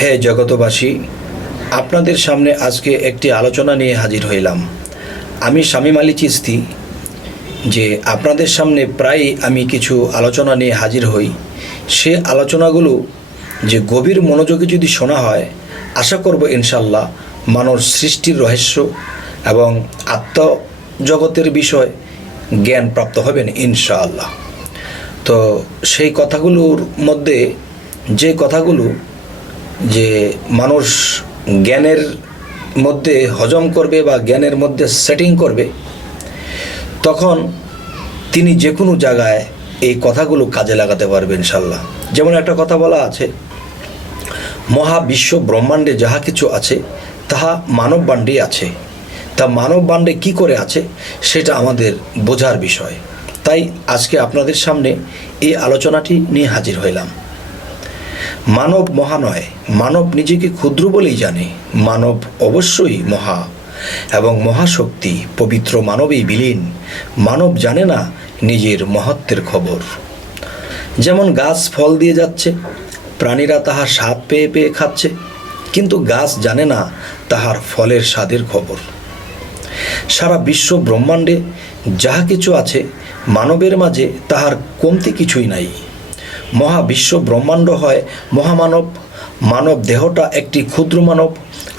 হে জগতবাসী, আপনাদের সামনে আজকে একটি আলোচনা নিয়ে হাজির হইলাম। আমি শামীম আলী চিশতি। যে আপনাদের সামনে প্রায় আমি কিছু আলোচনা নিয়ে হাজির হই, সে আলোচনাগুলো যে গভীর মনোযোগে যদি শোনা হয়, আশা করব ইনশাল্লাহ মানব সৃষ্টির রহস্য এবং আত্মজগতের বিষয় জ্ঞান প্রাপ্ত হবেন ইনশাআল্লাহ। তো সেই কথাগুলোর মধ্যে যে কথাগুলো যে মানুষ জ্ঞানের মধ্যে হজম করবে বা জ্ঞানের মধ্যে সেটিং করবে, তখন তিনি যে কোনো জায়গায় এই কথাগুলো কাজে লাগাতে পারবে ইনশাল্লাহ। যেমন একটা কথা বলা আছে, মহাবিশ্ব ব্রহ্মাণ্ডে যাহা কিছু আছে তাহা মানব বাণ্ডে আছে। তা মানব বাণ্ডে কী করে আছে সেটা আমাদের বোঝার বিষয়। তাই আজকে আপনাদের সামনে এই আলোচনাটি নিয়ে হাজির হইলাম। মানব মহা নয়, মানব নিজেকে ক্ষুদ্র বলেই জানে। মানব অবশ্যই মহা এবং মহাশক্তি, পবিত্র মানবেই বিলীন। মানব জানে না নিজের মহত্বের খবর। যেমন গাছ ফল দিয়ে যাচ্ছে, প্রাণীরা তাহার স্বাদ পেয়ে পেয়ে খাচ্ছে, কিন্তু গাছ জানে না তাহার ফলের স্বাদের খবর। সারা বিশ্ব ব্রহ্মাণ্ডে যাহা কিছু আছে, মানবের মাঝে তাহার কমতি কিছুই নাই। মহাবিশ্ব ব্রহ্মাণ্ড হয় মহামানব। মানব দেহটা একটি ক্ষুদ্র মানব।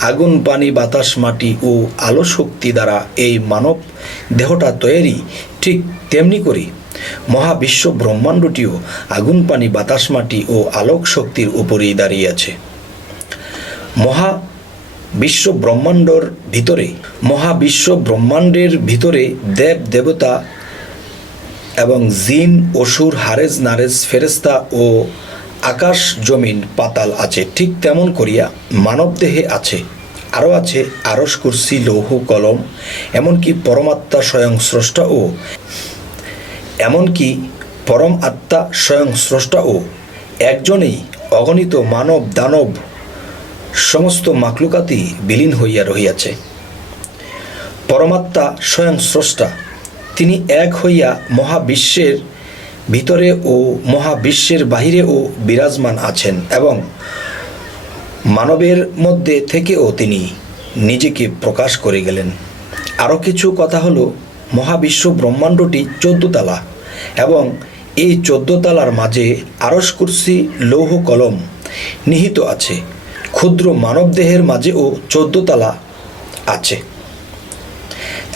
আগুন, পানি, বাতাস, মাটি ও আলো শক্তি দ্বারা এই মানব দেহটা তৈরি। ঠিক তেমনি করে মহাবিশ্ব ব্রহ্মাণ্ডটিও আগুন, পানি, বাতাস, মাটি ও আলোক শক্তির উপরেই দাঁড়িয়ে আছে। মহাবিশ্ব ব্রহ্মাণ্ডের ভিতরে দেব দেবতা এবং জিন, অসুর, হারেজ নারেজ, ফেরেস্তা ও আকাশ, জমিন, পাতাল আছে। ঠিক তেমন করিয়া মানব দেহে আছে, আরও আছে আরশ, কুরসি, লৌহ, কলম, এমনকি পরমাত্মা স্বয়ং স্রষ্টা ও একজনেই অগণিত মানব, দানব, সমস্ত মাখলুকাতই বিলীন হইয়া রহিয়াছে। পরমাত্মা স্বয়ং স্রষ্টা, তিনি এক হইয়া মহাবিশ্বের ভিতরে ও মহাবিশ্বের বাহিরেও বিরাজমান আছেন এবং মানবের মধ্যে থেকেও তিনি নিজেকে প্রকাশ করে গেলেন। আরও কিছু কথা হলো, মহাবিশ্ব ব্রহ্মাণ্ডটি 14 তালা এবং এই 14 তালার মাঝে আরশ, কুরসি, লৌহ, কলম নিহিত আছে। ক্ষুদ্র মানব দেহের মাঝেও 14 তালা আছে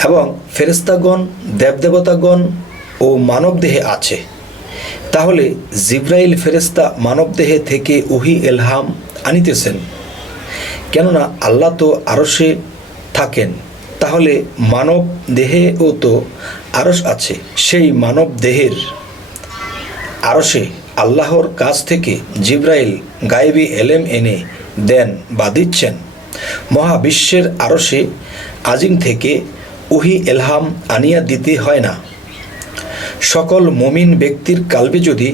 এবং ফেরেস্তাগণ, দেবদেবতাগণ ও মানব দেহে আছে। তাহলে জিব্রাইল ফেরেস্তা মানব দেহে থেকে ওহী এলহাম আনিতেছেন, কেননা আল্লাহ তো আরশে থাকেন। তাহলে মানব দেহেও তো আরশ আছে। সেই মানব দেহের আরশে আল্লাহর কাছ থেকে জিব্রাইল গায়েবী এলেম এনে দেন বা দিচ্ছেন। মহাবিশ্বের আরশে আজিম থেকে ওহী এলহাম আনিয়া দিতে হয় না। সকল মুমিন ব্যক্তির কালবে যদি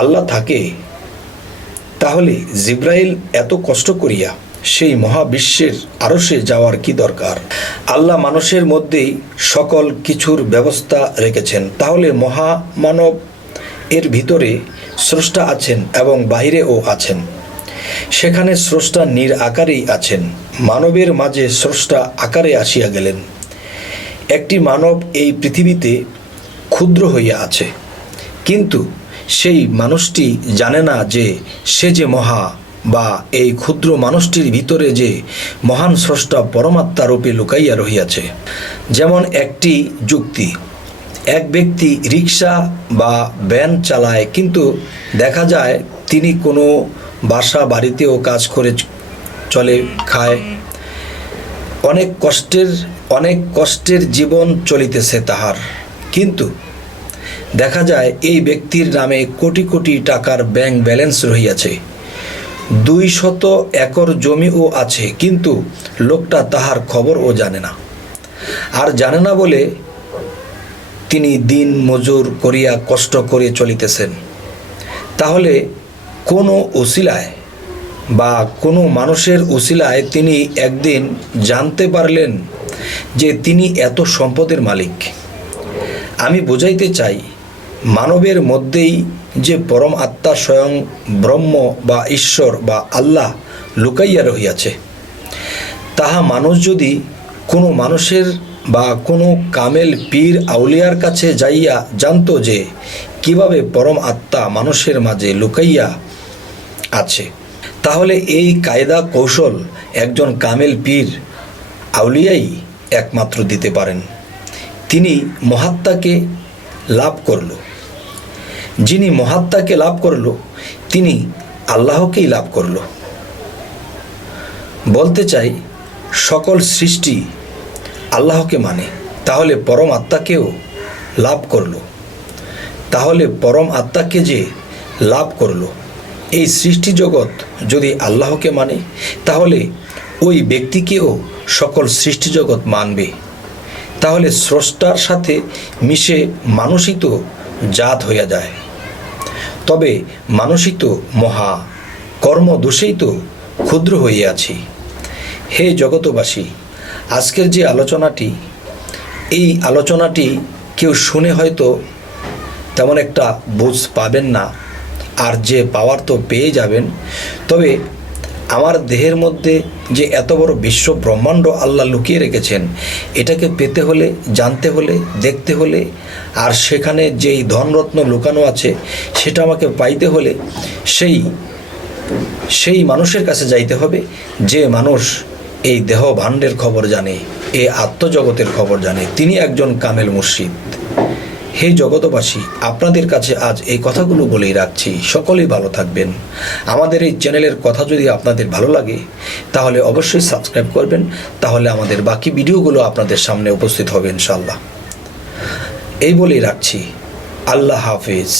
আল্লাহ থাকে, তাহলে জিব্রাইল এত কষ্ট করিয়া সেই মহাবিশ্বের আরশে যাওয়ার কি দরকার? আল্লাহ মানুষের মধ্যেই সকল কিছুর ব্যবস্থা রেখেছেন। তাহলে মহামানব এর ভিতরে স্রষ্টা আছেন এবং বাহিরেও আছেন। সেখানে স্রষ্টা নির আকারেই আছেন। মানবের মাঝে স্রষ্টা আকারে আসিয়া গেলেন। একটি মানব এই পৃথিবীতে ক্ষুদ্র হইয়া আছে, কিন্তু সেই মানুষটি জানে না যে সে যে মহা, বা এই ক্ষুদ্র মানুষটির ভিতরে যে মহান স্রষ্টা পরমাত্মা রূপে লুকাইয়া রহিয়াছে। যেমন একটি যুক্তি, এক ব্যক্তি রিক্সা বা ভ্যান চালায়, কিন্তু দেখা যায় তিনি কোনো বাড়িতেও কাজ করে চলে খায়। অনেক কষ্টের জীবন চলিতেছে তাহার, কিন্তু দেখা যায় এই ব্যক্তির নামে কোটি কোটি টাকার ব্যাংক ব্যালেন্স রহিয়াছে। 200 একর জমিও আছে, কিন্তু লোকটা তাহার খবরও জানে না। আর জানে না বলে তিনি দিন মজুর করিয়া কষ্ট করে চলিতেছেন। তাহলে কোনো উসিলায় বা কোনো মানুষের উসিলায় তিনি একদিন জানতে পারলেন যে তিনি এত সম্পদের মালিক। আমি বোঝাইতে চাই, মানবের মধ্যেই যে পরম আত্মা স্বয়ং ব্রহ্ম বা ঈশ্বর বা আল্লাহ লুকাইয়া রহিয়াছে। তাহা মানুষ যদি কোনো মানুষের বা কোনো কামেল পীর আউলিয়ার কাছে যাইয়া জানত যে কিভাবে পরম আত্মা মানুষের মাঝে লুকাইয়া আছে, তাহলে এই কায়দা কৌশল একজন কামেল পীর আউলিয়াই একমাত্র দিতে পারেন। তিনি মহাত্মাকে লাভ করল। যিনি মহাত্মাকে লাভ করল তিনি আল্লাহকেই লাভ করল। বলতে চাই, সকল সৃষ্টি আল্লাহকে মানে, তাহলে পরম আত্মাকেও লাভ করল। তাহলে পরম আত্মাকে যে লাভ করল, এই সৃষ্টি জগৎ যদি আল্লাহকে মানে, তাহলে ওই ব্যক্তিকেও সকল সৃষ্টি জগৎ মানবে। তাহলে স্রষ্টার সাথে মিশে মানুষই তো জাত হইয়া যায়। তবে মানুষই তো মহা, কর্মদোষেই তো ক্ষুদ্র হইয়াছি। হে জগতবাসী, আজকের যে আলোচনাটি, এই আলোচনাটি কেউ শুনে হয়তো তেমন একটা বুঝ পাবেন না, আর যে পাওয়ার তো পেয়ে যাবেন। তবে আমার দেহের মধ্যে যে এত বড় বিশ্ব ব্রহ্মাণ্ড আল্লাহ লুকিয়ে রেখেছেন, এটাকে পেতে হলে, জানতে হলে, দেখতে হলে, আর সেখানে যেই ধনরত্ন লুকানো আছে সেটা আমাকে পাইতে হলে সেই মানুষের কাছে যাইতে হবে যে মানুষ এই দেহ ভাণ্ডের খবর জানে, এই আত্মজগতের খবর জানে। তিনি একজন কামেল মুর্শিদ। হে জগতবাসী, আপনাদের কাছে আজ এই কথাগুলো বলেই রাখছি। সকলেই ভালো থাকবেন। আমাদের এই চ্যানেলের কথা যদি আপনাদের ভালো লাগে তাহলে অবশ্যই সাবস্ক্রাইব করবেন, তাহলে আমাদের বাকি ভিডিওগুলো আপনাদের সামনে উপস্থিত হবে ইনশাআল্লাহ। এই বলেই রাখছি। আল্লাহ হাফেজ।